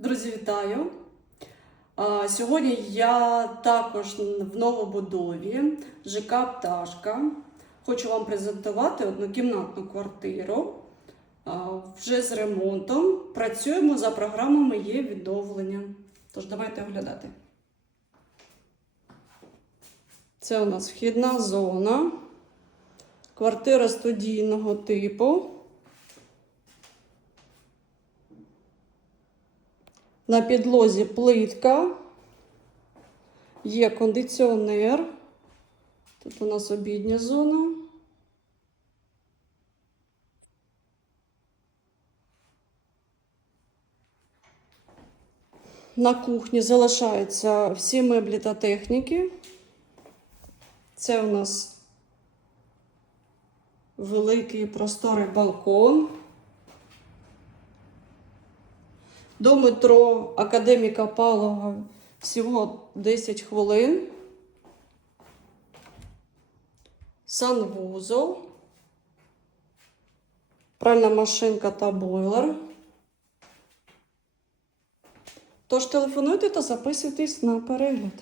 Друзі, вітаю! Сьогодні я також в новобудові ЖК Пташка. Хочу вам презентувати однокімнатну квартиру вже з ремонтом. Працюємо за програмами є відновлення. Тож давайте оглядати. Це у нас вхідна зона, квартира студійного типу. На підлозі плитка, є кондиціонер. Тут у нас обідня зона. На кухні залишаються всі меблі та техніки. Це у нас великий просторий балкон. До метро Академіка Павлова всього 10 хвилин. Санвузол, пральна машинка та бойлер. Тож телефонуйте та записуйтесь на перегляд.